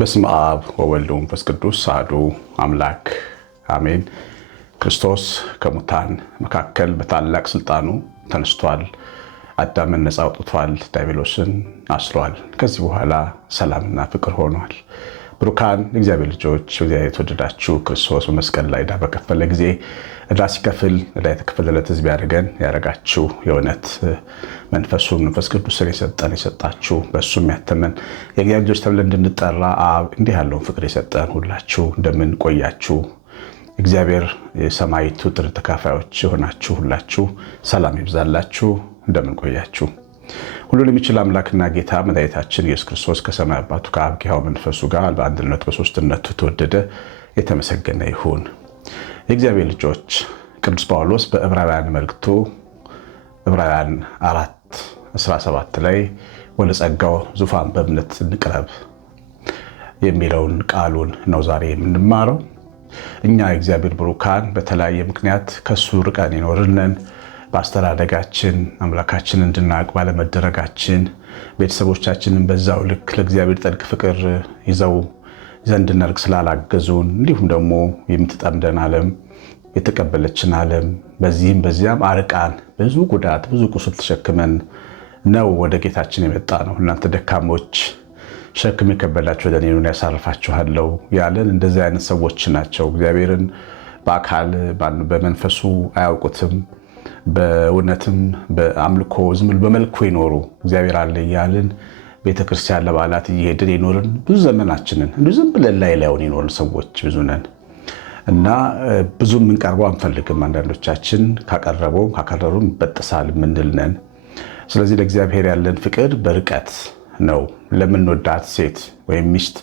በስመ አብ ወወልድ ወመንፈስ ቅዱስ አሐዱ አምላክ አሜን። ክርስቶስ ከሙታን መካከል በታላቅ ስልጣኑ ተነስቷል። አዳምን ነፃ አውጥቷል። ዲያብሎስን አስሯል። ከዚህ በኋላ ሰላምና ፍቅር ሆኗል። ብሩካን እግዚአብሔር ልጆች፣ እግዚአብሔር የተወደዳችሁ ክርስቶስ በመስቀል ላይ ዕዳ በከፈለ ጊዜ ዕዳ ሲከፍል ዕዳ የተከፈለለት ሕዝብ ያደረጋችሁ የእውነት መንፈሱን መንፈስ ቅዱስን የሰጣችሁ በእሱም ያተመን የእግዚአብሔር ልጆች ተብለን እንድንጠራ አብ እንዲህ ያለውን ፍቅር የሰጠን ሁላችሁ እንደምን ቆያችሁ? እግዚአብሔር የሰማይቱ ጥሪ ተካፋዮች የሆናችሁ ሁላችሁ ሰላም ይብዛላችሁ። እንደምን ቆያችሁ? ሁሉን የሚችል አምላክና ጌታ መድኃኒታችን ኢየሱስ ክርስቶስ ከሰማይ አባቱ ከአብ ከሕያው መንፈሱ ጋር በአንድነቱ በሦስትነቱ ተወደደ የተመሰገነ ይሁን። የእግዚአብሔር ልጆች ቅዱስ ጳውሎስ በዕብራውያን መልእክቱ ዕብራውያን 4:17 ላይ ወደ ጸጋው ዙፋን በእምነት እንቅረብ የሚለውን ቃሉን ነው ዛሬ የምንማረው። እኛ የእግዚአብሔር ብሩካን በተለያየ ምክንያት ከሱ ርቀን ይኖርነን በአስተዳደጋችን አምላካችን እንድናውቅ ባለመደረጋችን ቤተሰቦቻችንን በዛው ልክ ለእግዚአብሔር ጥልቅ ፍቅር ይዘው ዘንድ እንድናደርግ ስላላገዙን እንዲሁም ደግሞ የምትጠምደን ዓለም የተቀበለችን ዓለም በዚህም በዚያም አርቃን ብዙ ጉዳት ብዙ ቁስል ተሸክመን ነው ወደ ጌታችን የመጣ ነው። እናንተ ደካሞች ሸክም የከበዳችሁ ወደ እኔ ኑ ያሳርፋችኋለሁ ያለን እንደዚህ አይነት ሰዎች ናቸው። እግዚአብሔርን በአካል በመንፈሱ አያውቁትም። በእውነትም በአምልኮ ዝም ብሎ በመልኩ ይኖሩ እግዚአብሔር አለ እያልን ቤተክርስቲያን ለበዓላት እየሄድን ይኖርን ብዙ ዘመናችንን እንዲሁ ዝም ብለን ላዩን ይኖርን ሰዎች ብዙ ነን እና ብዙ የምንቀርበው አንፈልግም። አንዳንዶቻችን ካቀረሩም ይበጠሳል የምንል ነን። ስለዚህ ለእግዚአብሔር ያለን ፍቅር በርቀት ነው። ለምንወዳት ሴት ወይም ሚስት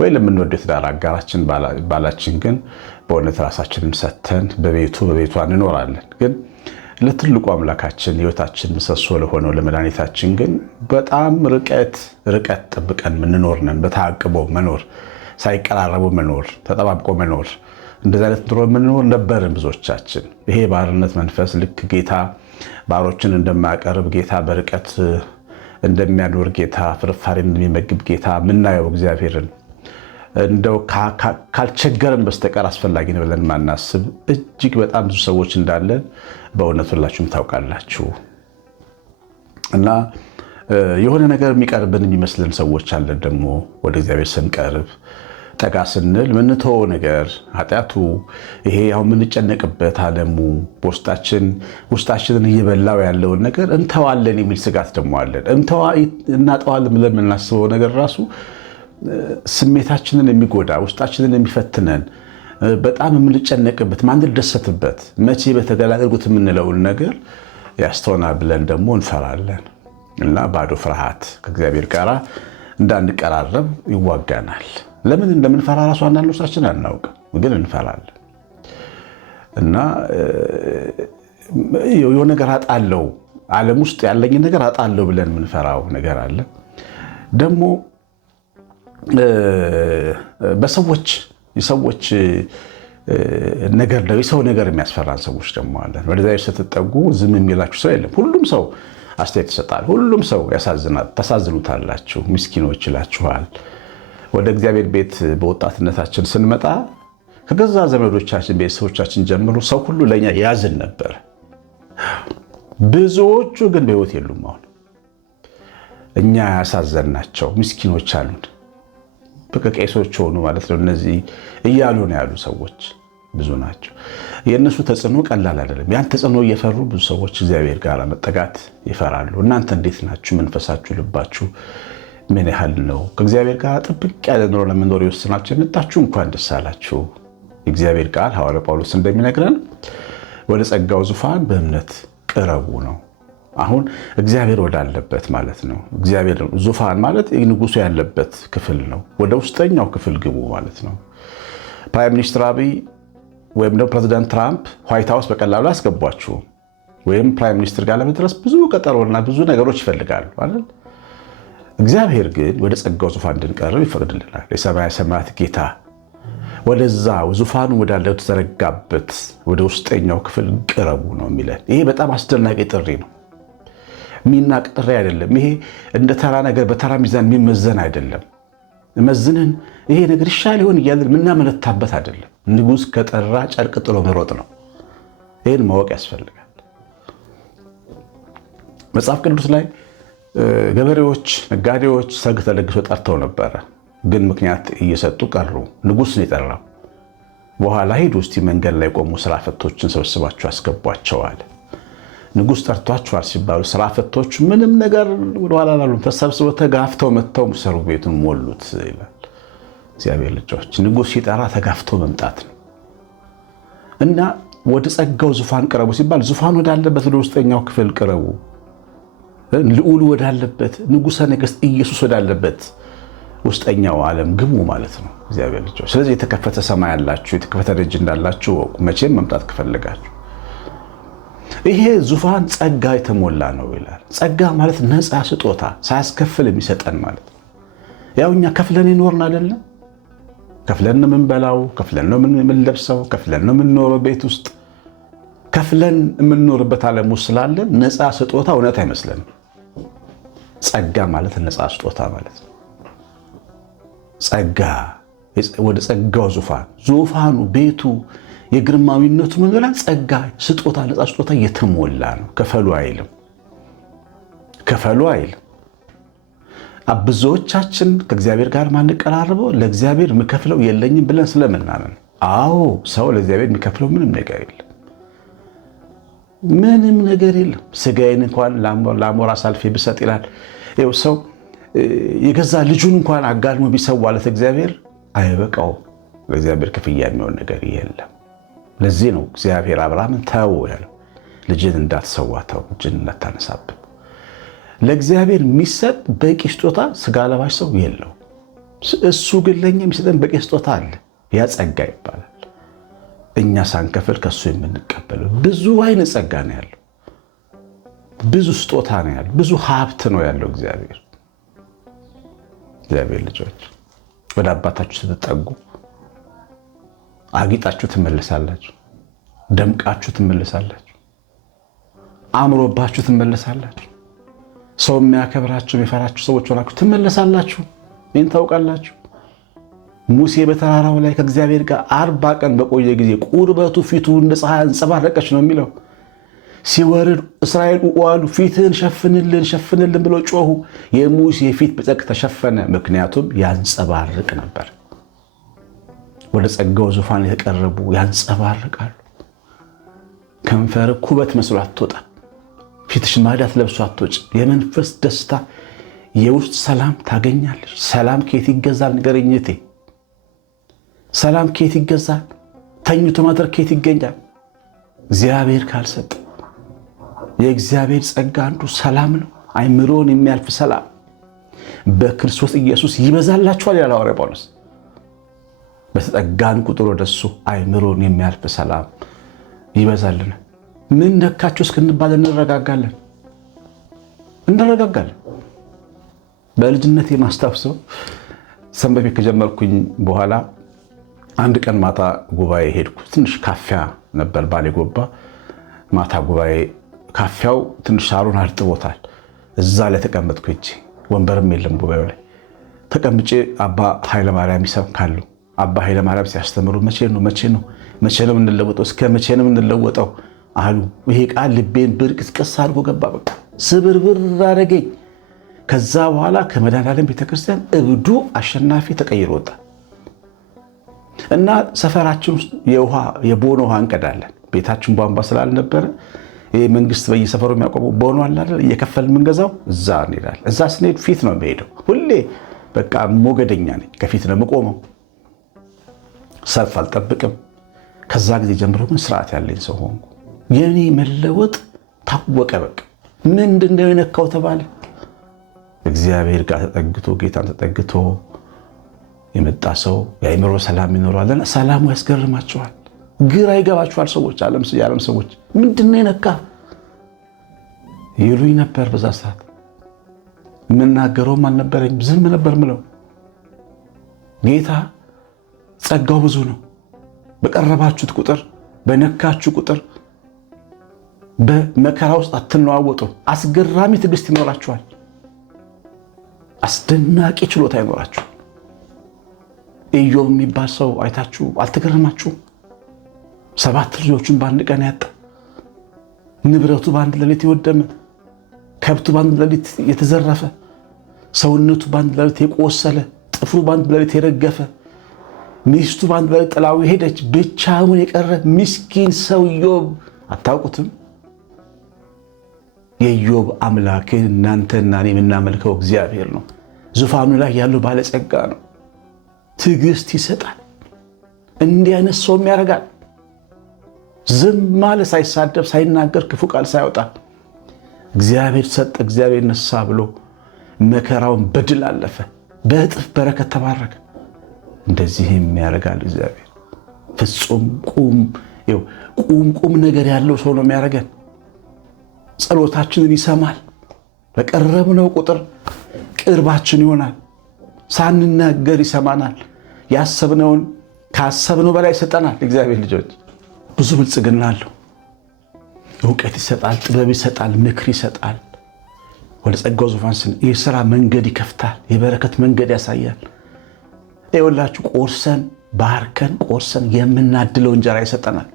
ወይ ለምንወደው የትዳር አጋራችን ባላችን ግን በእውነት ራሳችንን ሰተን በቤቷ እንኖራለን። ግን ለትልቁ አምላካችን ሕይወታችን ምሰሶ ለሆነው ለመድኃኒታችን ግን በጣም ርቀት ጠብቀን የምንኖር ነን። በተዓቅቦ መኖር፣ ሳይቀራረቡ መኖር፣ ተጠባብቆ መኖር እንደዚህ አይነት ኑሮ የምንኖር ነበርን ብዙዎቻችን። ይሄ ባርነት መንፈስ ልክ ጌታ ባሮችን እንደማያቀርብ ጌታ በርቀት እንደሚያኖር ጌታ ፍርፋሪ እንደሚመግብ ጌታ የምናየው እግዚአብሔርን እንደው ካልቸገረን በስተቀር አስፈላጊ ነው ብለን ማናስብ እጅግ በጣም ብዙ ሰዎች እንዳለን በእውነት ሁላችሁም ታውቃላችሁ። እና የሆነ ነገር የሚቀርብን የሚመስልን ሰዎች አለን። ደግሞ ወደ እግዚአብሔር ስንቀርብ ጠጋ ስንል ምንተወው ነገር ኃጢአቱ ይሄ አሁን የምንጨነቅበት ዓለሙ ውስጣችንን እየበላው ያለውን ነገር እንተዋለን የሚል ስጋት ደግሞ አለን። እናጠዋለን ብለን የምናስበው ነገር ራሱ ስሜታችንን የሚጎዳ ውስጣችንን የሚፈትነን በጣም የምንጨነቅበት ማንደሰትበት መቼ በተገላገልኩት የምንለውን ነገር ያስተውናል ብለን ደግሞ እንፈራለን እና ባዶ ፍርሃት ከእግዚአብሔር ጋር እንዳንቀራረብ ይዋጋናል። ለምን እንደምንፈራ ራሱ አንዳንዶቻችን አናውቅም፣ ግን እንፈራለን እና የሆነ ነገር አጣለው ዓለም ውስጥ ያለኝን ነገር አጣለው ብለን የምንፈራው ነገር አለ። ደግሞ የሰዎች ነገር ነው የሰው ነገር የሚያስፈራን ሰዎች ደግሞ አለን። ወደዚያ ስትጠጉ ዝም የሚላችሁ ሰው የለም። ሁሉም ሰው አስተያየት ይሰጣል። ሁሉም ሰው ያሳዝናል። ታሳዝኑታላችሁ፣ ምስኪኖች ይላችኋል። ወደ እግዚአብሔር ቤት በወጣትነታችን ስንመጣ ከገዛ ዘመዶቻችን ቤተሰቦቻችን ጀምሮ ሰው ሁሉ ለኛ ያዝን ነበር። ብዙዎቹ ግን በሕይወት የሉም። አሁን እኛ ያሳዘንናቸው ምስኪኖች አሉን። በቃ ቄሶች ሆኑ ማለት ነው እነዚህ እያሉ ነው ያሉ ሰዎች ብዙ ናቸው። የእነሱ ተጽዕኖ ቀላል አይደለም። ያን ተጽዕኖ እየፈሩ ብዙ ሰዎች እግዚአብሔር ጋር መጠጋት ይፈራሉ። እናንተ እንዴት ናችሁ? መንፈሳችሁ ልባችሁ ምን ያህል ነው? ከእግዚአብሔር ጋር ጥብቅ ያለ ኑሮ ለመኖር የወሰናችሁ የመጣችሁ እንኳን ደስ አላችሁ። የእግዚአብሔር ቃል ሐዋርያው ጳውሎስ እንደሚነግረን ወደ ጸጋው ዙፋን በእምነት ቅረቡ ነው። አሁን እግዚአብሔር ወዳለበት ማለት ነው። እግዚአብሔር ዙፋን ማለት ንጉሱ ያለበት ክፍል ነው። ወደ ውስጠኛው ክፍል ግቡ ማለት ነው። ፕራይም ሚኒስትር አብይ ወይም ደግሞ ፕሬዚዳንት ትራምፕ ዋይት ሃውስ በቀላሉ አያስገቧችሁም። ወይም ፕራይም ሚኒስትር ጋር ለመድረስ ብዙ ቀጠሮና ብዙ ነገሮች ይፈልጋሉ አይደል? እግዚአብሔር ግን ወደ ጸጋው ዙፋን እንድንቀርብ ይፈቅድልናል። የሰማይ ሰማያት ጌታ ወደዛ ዙፋኑ ወዳለው ተዘረጋበት ወደ ውስጠኛው ክፍል ቅረቡ ነው የሚለን። ይሄ በጣም አስደናቂ ጥሪ ነው። የሚናቅ ጥሪ አይደለም። ይሄ እንደ ተራ ነገር በተራ ሚዛን የሚመዘን አይደለም። መዝነን ይሄ ነገር ይሻል ይሆን እያልን ምናመነታበት አይደለም። ንጉሥ ከጠራ ጨርቅ ጥሎ መሮጥ ነው። ይህን ማወቅ ያስፈልጋል። መጽሐፍ ቅዱስ ላይ ገበሬዎች፣ ነጋዴዎች ሰርግ ተለግሰው ጠርተው ነበረ። ግን ምክንያት እየሰጡ ቀሩ። ንጉሥ ነው የጠራው። በኋላ ሂዱ እስቲ መንገድ ላይ ቆሙ ስራ ፈቶችን ሰብስባችሁ አስገቧቸዋል። ንጉሥ ጠርቷቸዋል ሲባሉ ስራ ፈቶች ምንም ነገር ወደኋላ አላሉም። ተሰብስበው ተጋፍተው መጥተው ሰሩ ቤቱን ሞሉት ይላል። እግዚአብሔር ልጆች ንጉሥ ሲጠራ ተጋፍተው መምጣት ነው እና ወደ ጸጋው ዙፋን ቅረቡ ሲባል ዙፋን ወዳለበት ወደ ውስጠኛው ክፍል ቅረቡ፣ ልዑል ወዳለበት ንጉሠ ነገሥት ኢየሱስ ወዳለበት ውስጠኛው ዓለም ግቡ ማለት ነው። እግዚአብሔር ልጆች ስለዚህ የተከፈተ ሰማይ ያላችሁ፣ የተከፈተ ደጅ እንዳላችሁ ወቁ። መቼም መምጣት ከፈለጋችሁ ይሄ ዙፋን ጸጋ የተሞላ ነው ይላል። ጸጋ ማለት ነፃ ስጦታ ሳያስከፍል የሚሰጠን ማለት ነው። ያው እኛ ከፍለን ይኖርን አይደለም። ከፍለን ነው የምንበላው፣ ከፍለን ነው የምንለብሰው፣ ከፍለን ነው የምንኖረው ቤት ውስጥ ከፍለን የምንኖርበት ዓለም ውስጥ ስላለን ነፃ ስጦታ እውነት አይመስለንም። ጸጋ ማለት ነፃ ስጦታ ማለት ነው። ጸጋ ወደ ጸጋው ዙፋኑ ቤቱ የግርማዊነቱ መንገላ ጸጋ ስጦታ ነፃ ስጦታ የተሞላ ነው። ከፈሉ አይልም። ብዙዎቻችን ከእግዚአብሔር ጋር ማንቀራረበው ለእግዚአብሔር የምከፍለው የለኝም ብለን ስለምናምን። አዎ ሰው ለእግዚአብሔር የሚከፍለው ምንም ነገር የለም። ስጋዬን እንኳን ለአሞራ አሳልፌ ብሰጥ ይላል። ይኸው ሰው የገዛ ልጁን እንኳን አጋድሞ ቢሰዋለት እግዚአብሔር አይበቃውም። ለእግዚአብሔር ክፍያ የሚሆን ነገር የለም። ለዚህ ነው እግዚአብሔር አብርሃምን ተው ያለው፣ ልጅን እንዳትሰዋ ተው፣ እጅን እንዳታነሳብን። ለእግዚአብሔር የሚሰጥ በቂ ስጦታ ስጋ ለባሽ ሰው የለው። እሱ ግን ለእኛ የሚሰጠን በቂ ስጦታ አለ። ያ ጸጋ ይባላል። እኛ ሳንከፍል ከእሱ የምንቀበለው ብዙ አይነት ጸጋ ነው ያለው። ብዙ ስጦታ ነው ያለው። ብዙ ሀብት ነው ያለው እግዚአብሔር ልጆች ወደ አባታችሁ ስትጠጉ አጊጣችሁ ትመለሳላችሁ። ደምቃችሁ ትመለሳላችሁ። አምሮባችሁ ትመለሳላችሁ። ሰው የሚያከብራችሁ የሚፈራችሁ ሰዎች ሆናችሁ ትመለሳላችሁ። ይህን ታውቃላችሁ። ሙሴ በተራራው ላይ ከእግዚአብሔር ጋር 40 ቀን በቆየ ጊዜ ቁርበቱ ፊቱ እንደ ፀሐይ አንጸባረቀች ነው የሚለው። ሲወርድ እስራኤል ዋሉ፣ ፊትህን ሸፍንልን ብለው ጮሁ። የሙሴ ፊት በጨርቅ ተሸፈነ፣ ምክንያቱም ያንጸባርቅ ነበር። ወደ ጸጋው ዙፋን የተቀረቡ ያንጸባርቃሉ። ከንፈር ኩበት መስሎ አትወጣም። ፊትሽ ማዳት ለብሶ አትወጭ። የመንፈስ ደስታ፣ የውስጥ ሰላም ታገኛለች። ሰላም ከየት ይገዛል? ንገረኝቴ። ሰላም ከየት ይገዛል? ተኝቶ ማደር ከየት ይገኛል? እግዚአብሔር ካልሰጠ። የእግዚአብሔር ጸጋ አንዱ ሰላም ነው። አይምሮን የሚያልፍ ሰላም በክርስቶስ ኢየሱስ ይበዛላችኋል ይላል ሐዋርያው ጳውሎስ። በተጠጋን ቁጥር ወደሱ አይምሮን የሚያልፍ ሰላም ይበዛልን። ምን ነካችሁ እስክንባል እንረጋጋለን። በልጅነት የማስታውሰው ሰንበት ቤት ከጀመርኩኝ በኋላ አንድ ቀን ማታ ጉባኤ ሄድኩ። ትንሽ ካፊያ ነበር ባሌ ጎባ። ማታ ጉባኤ ካፊያው ትንሽ ሳሩን አርጥቦታል። እዛ ላይ ተቀመጥኩ። ወንበርም የለም ጉባኤው ላይ ተቀምጬ አባ ኃይለማርያም ይሰብካሉ። አባ ኃይለማርያም ሲያስተምሩ መቼ ነው የምንለወጠው? እስከ መቼ ነው የምንለወጠው አሉ። ይሄ ቃል ልቤን ብርቅስቅስ አድርጎ ገባ። በቃ ስብርብር አደረገኝ። ከዛ በኋላ ከመድኃኔዓለም ቤተክርስቲያን እብዱ አሸናፊ ተቀይሮ ወጣ እና ሰፈራችን ውስጥ የቦኖ ውሃ እንቀዳለን። ቤታችን ቧንቧ ስላልነበረ መንግስት በየሰፈሩ የሚያቆመው ቦኖ አለ አይደል? እየከፈልን የምንገዛው እዛ እንሄዳለን። እዛ ስንሄድ ፊት ነው የሚሄደው። ሁሌ በቃ ሞገደኛ ነኝ። ከፊት ነው የምቆመው። ሰልፍ አልጠብቅም። ከዛ ጊዜ ጀምሮ ግን ስርዓት ያለኝ ሰው ሆንኩ። የኔ መለወጥ ታወቀ። በቃ ምንድን ነው የነካው ተባለ። እግዚአብሔር ጋር ተጠግቶ ጌታን ተጠግቶ የመጣ ሰው የአእምሮ ሰላም ይኖራል። ሰላሙ ያስገርማቸዋል። ግራ ይገባቸዋል። ሰዎች የዓለም ሰዎች ምንድን ነው የነካ ይሉኝ ነበር። በዛ ሰዓት የምናገረውም አልነበረኝም። ዝም ነበር ምለው። ጌታ ጸጋው ብዙ ነው። በቀረባችሁት ቁጥር በነካችሁ ቁጥር በመከራ ውስጥ አትነዋወጡ። አስገራሚ ትዕግስት ይኖራችኋል። አስደናቂ ችሎታ ይኖራችኋል። ኢዮብ የሚባል ሰው አይታችሁ አልተገረማችሁም? 7 ልጆቹን በአንድ ቀን ያጣ፣ ንብረቱ በአንድ ሌሊት የወደመ፣ ከብቱ በአንድ ሌሊት የተዘረፈ፣ ሰውነቱ በአንድ ሌሊት የቆሰለ፣ ጥፍሩ በአንድ ሌሊት የረገፈ፣ ሚስቱ በአንድ ሌሊት ጥላው ሄደች፣ ብቻውን የቀረ ምስኪን ሰው ኢዮብ አታውቁትም? የኢዮብ አምላክ እናንተና እኔ የምናመልከው እግዚአብሔር ነው። ዙፋኑ ላይ ያለው ባለጸጋ ነው። ትዕግስት ይሰጣል። እንዲህ አይነት ሰውም ያደርጋል። ዝም ማለ፣ ሳይሳደብ ሳይናገር፣ ክፉ ቃል ሳይወጣ እግዚአብሔር ሰጠ፣ እግዚአብሔር ነሳ ብሎ መከራውን በድል አለፈ። በእጥፍ በረከት ተባረከ። እንደዚህም ያደርጋል እግዚአብሔር። ፍጹም ቁም ነገር ያለው ሰው ነው የሚያደርገን። ጸሎታችንን ይሰማል። በቀረብነው ቁጥር ቅርባችን ይሆናል። ሳንናገር ይሰማናል። ያሰብነውን ካሰብነው በላይ ይሰጠናል። እግዚአብሔር ልጆች ብዙ ብልጽግና አለው። እውቀት ይሰጣል፣ ጥበብ ይሰጣል፣ ምክር ይሰጣል። ወደ ጸጋው ዙፋን የሥራ መንገድ ይከፍታል። የበረከት መንገድ ያሳያል። ይኸውላችሁ ቆርሰን ባርከን ቆርሰን የምናድለው እንጀራ ይሰጠናል።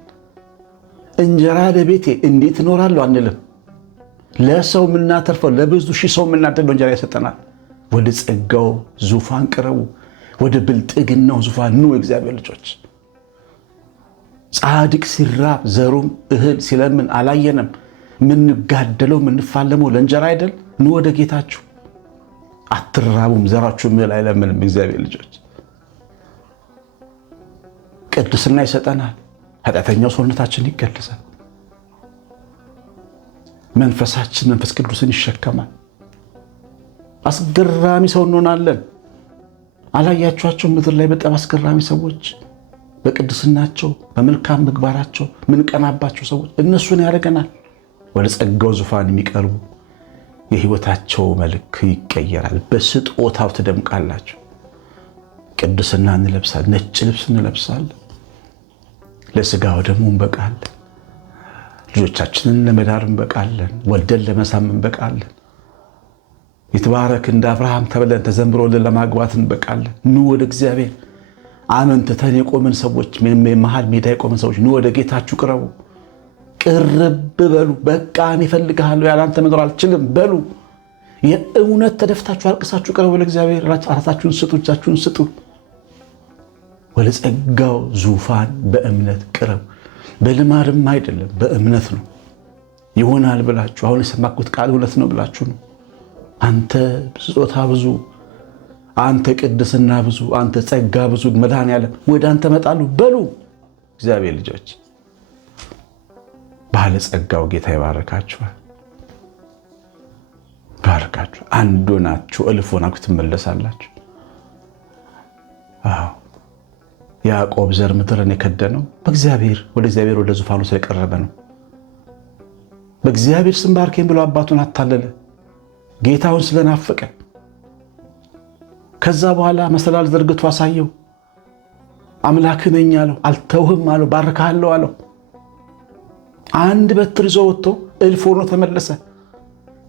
እንጀራ ለቤቴ እንዴት እኖራለሁ አንልም። ለሰው የምናተርፈው ለብዙ ሺህ ሰው የምናድለው እንጀራ ይሰጠናል። ወደ ጸጋው ዙፋን ቅረቡ። ወደ ብልጥግናው ዙፋን ኑ። እግዚአብሔር ልጆች ጻድቅ ሲራብ ዘሩም እህል ሲለምን አላየንም። የምንጋደለው የምንፋለመው ለእንጀራ አይደል? ኑ ወደ ጌታችሁ። አትራቡም፣ ዘራችሁ እህል አይለምንም። እግዚአብሔር ልጆች ቅድስና ይሰጠናል። ኃጢአተኛው ሰውነታችን ይቀድሳል። መንፈሳችን መንፈስ ቅዱስን ይሸከማል። አስገራሚ ሰው እንሆናለን። አላያችኋቸው? ምድር ላይ በጣም አስገራሚ ሰዎች በቅድስናቸው በመልካም ምግባራቸው ምንቀናባቸው ሰዎች እነሱን ያደርገናል። ወደ ጸጋው ዙፋን የሚቀርቡ የህይወታቸው መልክ ይቀየራል። በስጦታው ትደምቃላችሁ። ቅድስና እንለብሳለን፣ ነጭ ልብስ እንለብሳለን። ለስጋው ደግሞ እንበቃለን። ልጆቻችንን ለመዳር እንበቃለን። ወልደን ለመሳም እንበቃለን። የተባረክ እንደ አብርሃም ተብለን ተዘምሮልን ለማግባት እንበቃለን። ኑ ወደ እግዚአብሔር። አመንትተን የቆምን ሰዎች፣ መሃል ሜዳ የቆምን ሰዎች ኑ ወደ ጌታችሁ ቅረቡ። ቅርብ በሉ። በቃ እኔ እፈልግሃለሁ፣ ያላንተ መኖር አልችልም በሉ። የእውነት ተደፍታችሁ አልቅሳችሁ ቅረቡ ለእግዚአብሔር። ራሳችሁን ስጡ፣ እጃችሁን ስጡ። ወደ ጸጋው ዙፋን በእምነት ቅረቡ። በልማድም አይደለም፣ በእምነት ነው። ይሆናል ብላችሁ አሁን የሰማኩት ቃል እውነት ነው ብላችሁ ነው። አንተ ስጦታ ብዙ፣ አንተ ቅድስና ብዙ፣ አንተ ጸጋ ብዙ፣ መድኃኔዓለም ወደ አንተ መጣሉ በሉ። እግዚአብሔር ልጆች ባለ ጸጋው ጌታ ይባርካችኋል። ባርካችሁ አንድ ሆናችሁ እልፍ ሆናችሁ ትመለሳላችሁ። አዎ ያዕቆብ ዘር ምድርን የከደነው ወደ እግዚአብሔር ወደ ዙፋኑ ስለቀረበ ነው። በእግዚአብሔር ስም ባርከኝ ብሎ አባቱን አታለለ፣ ጌታውን ስለናፈቀ። ከዛ በኋላ መሰላል ዘርግቶ አሳየው። አምላክህ ነኝ አለው፣ አልተውህም አለው፣ ባርካለሁ አለው። አንድ በትር ይዞ ወጥቶ እልፍ ሆኖ ተመለሰ።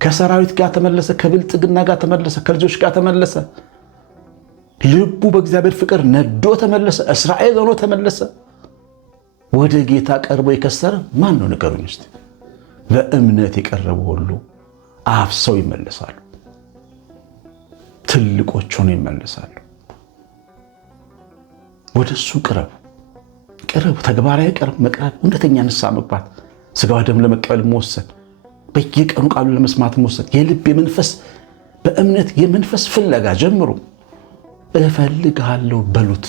ከሰራዊት ጋር ተመለሰ፣ ከብልጥግና ጋር ተመለሰ፣ ከልጆች ጋር ተመለሰ። ልቡ በእግዚአብሔር ፍቅር ነዶ ተመለሰ። እስራኤል ሆኖ ተመለሰ። ወደ ጌታ ቀርቦ የከሰረ ማን ነው ንገሩኝ እስቲ? በእምነት የቀረቡ ሁሉ አፍሰው ይመለሳሉ። ትልቆች ሆነው ይመለሳሉ። ወደሱ ቅረቡ። ተግባራዊ መቅረብ፣ እውነተኛ ንስሐ መግባት፣ ስጋው ደም ለመቀበል መወሰን፣ በየቀኑ ቃሉ ለመስማት መወሰን፣ የልብ የመንፈስ በእምነት የመንፈስ ፍለጋ ጀምሩ። እፈልግሃለሁ በሉት።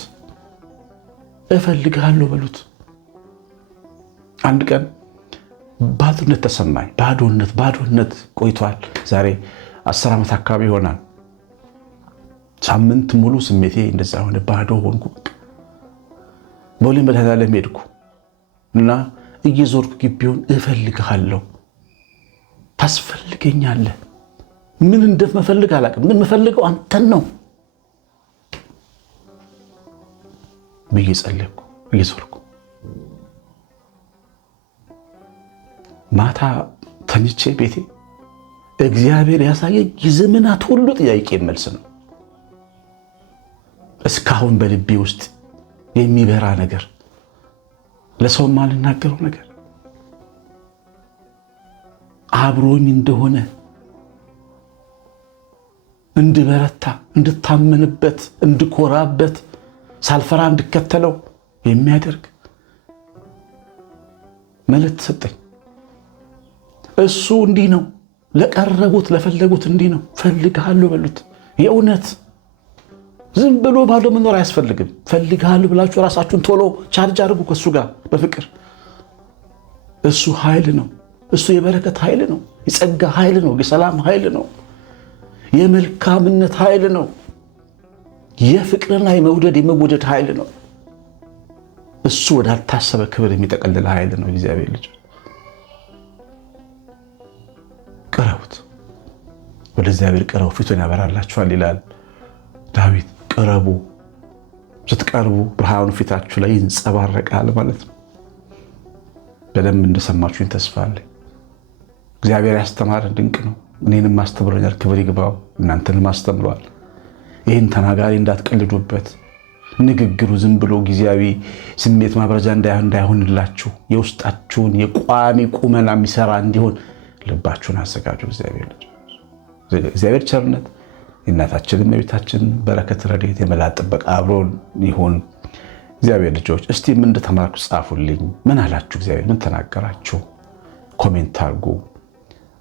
እፈልግሃለሁ በሉት። አንድ ቀን ባዶነት ተሰማኝ። ባዶነት ቆይቷል። ዛሬ 10 ዓመት አካባቢ ይሆናል። ሳምንት ሙሉ ስሜቴ እንደዛ ሆነ። ባዶ ሆንኩ። ቦሌ መድኃኔዓለም ሄድኩ እና እየዞርኩ ግቢውን እፈልግሃለሁ፣ ታስፈልገኛለህ። ምን እንደምፈልግ አላውቅም፣ ግን የምፈልገው አንተን ነው ብዬ ጸለይኩ። እየዞርኩ ማታ ተኝቼ ቤቴ እግዚአብሔር ያሳየኝ የዘመናት ሁሉ ጥያቄ መልስ ነው። እስካሁን በልቤ ውስጥ የሚበራ ነገር፣ ለሰው ማልናገረው ነገር አብሮኝ እንደሆነ እንድበረታ፣ እንድታመንበት፣ እንድኮራበት፣ ሳልፈራ እንድከተለው የሚያደርግ መልእክት ሰጠኝ። እሱ እንዲህ ነው፣ ለቀረቡት ለፈለጉት እንዲህ ነው። ፈልግሃለሁ በሉት። የእውነት ዝም ብሎ ባዶ መኖር አያስፈልግም። ፈልግሃለሁ ብላችሁ ራሳችሁን ቶሎ ቻርጅ አድርጉ ከእሱ ጋር በፍቅር። እሱ ኃይል ነው። እሱ የበረከት ኃይል ነው። የጸጋ ኃይል ነው። የሰላም ኃይል ነው። የመልካምነት ኃይል ነው። የፍቅርና የመወደድ ኃይል ነው። እሱ ወዳልታሰበ ክብር የሚጠቀልል ኃይል ነው። እግዚአብሔር ልጅ ቅረቡት፣ ወደ እግዚአብሔር ቅረቡ፣ ፊቱን ያበራላችኋል ይላል ዳዊት። ቅረቡ፣ ስትቀርቡ ብርሃኑ ፊታችሁ ላይ ይንጸባረቃል ማለት ነው። በደንብ እንደሰማችሁኝ ተስፋ አለኝ። እግዚአብሔር ያስተማረን ድንቅ ነው። እኔንም አስተምሮኛል። ክብር ይግባው። እናንተንም አስተምሯል። ይህን ተናጋሪ እንዳትቀልዱበት። ንግግሩ ዝም ብሎ ጊዜያዊ ስሜት ማብረጃ እንዳይሆንላችሁ የውስጣችሁን የቋሚ ቁመና የሚሰራ እንዲሆን ልባችሁን አዘጋጁ። እግዚአብሔር ቸርነት፣ የእናታችን የቤታችን በረከት፣ ረድኤት፣ የመላእክት ጥበቃ አብሮን ይሁን። እግዚአብሔር ልጆች እስቲ ምን እንደተማራችሁ ጻፉልኝ። ምን አላችሁ? እግዚአብሔር ምን ተናገራችሁ? ኮሜንት አድርጉ።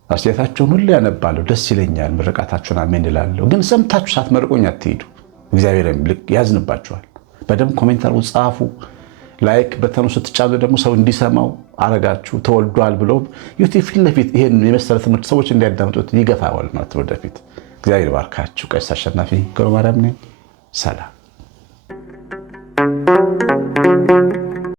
አስተያየታችሁን ሁሉ ያነባለሁ፣ ደስ ይለኛል። ምርቃታችሁን አሜን እላለሁ። ግን ሰምታችሁ ሳትመርቁኝ አትሄዱ። እግዚአብሔር ያዝንባችኋል። በደንብ ኮሜንት አድርጉ፣ ጻፉ። ላይክ በተኑ ስትጫኑ ደግሞ ሰው እንዲሰማው አረጋችሁ። ተወልዷል ብሎ ዩቲዩብ ፊት ለፊት ይሄን የመሰለ ትምህርት ሰዎች እንዲያዳምጡት ይገፋዋል ማለት ወደፊት። እግዚአብሔር ባርካችሁ። ቀሲስ አሸናፊ ገብረማርያም ነኝ። ሰላም